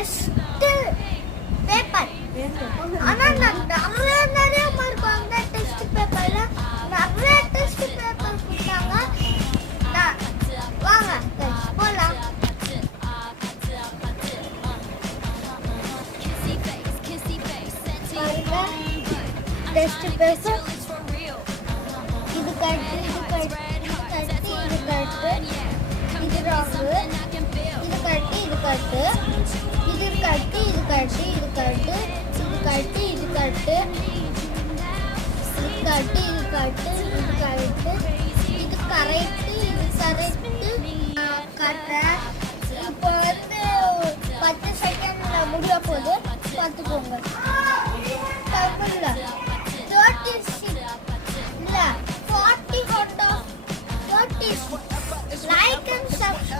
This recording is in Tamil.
Test paper. ஆனா நிறைய மார்க் வாங்க டெஸ்ட் பேப்பர்ல நிறைய டெஸ்ட் பேப்பர் கொடுத்தாங்க. வாங்க போலாம். டெஸ்ட் பேப்பர் இது கட்டு இது கட்டு இது கட்டு இது ராங்கு இது கட்டு இது கட்டு இது கட்டு இது கட்டு இது கட்டு இது கட்டு இது கட்டு இது கட்டு இது கட்டு இது கட்டு இது கரெக்ட் இது கரெக்ட் கட்டுறேன். இப்போ 10 செகண்ட்ல முடிய போது பார்த்துக்கோங்க. தமிழ்ல 36 இல்ல 40 லைக் அண்ட் சப்ஸ்கிரைப்.